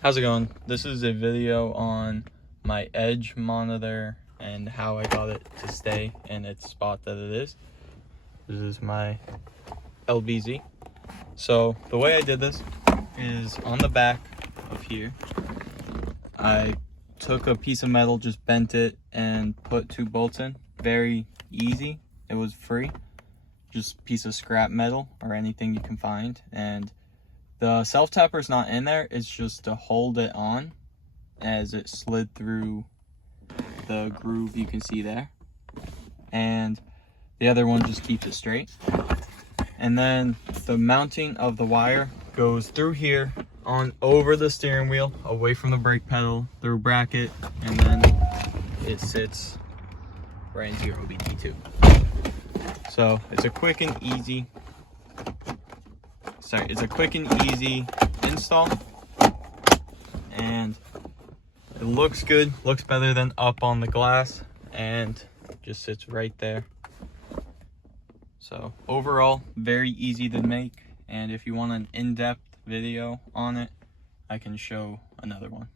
How's it going? This is a video on my edge monitor and how I got it to stay in its spot that it is. This is my LBZ. So the way I did this is on the back of here, I took a piece of metal, just bent it and put 2 bolts in. Very easy. It was free. Just a piece of scrap metal or anything you can find. And the self-tapper is not in there, it's just to hold it on as it slid through the groove you can see there. And the other one just keeps it straight. And then the mounting of the wire goes through here, on over the steering wheel, away from the brake pedal, through bracket, and then it sits right into your OBD2. So it's a quick and easy install, and it looks good, looks better than up on the glass, and just sits right there. So overall, very easy to make, and if you want an in-depth video on it, I can show another one.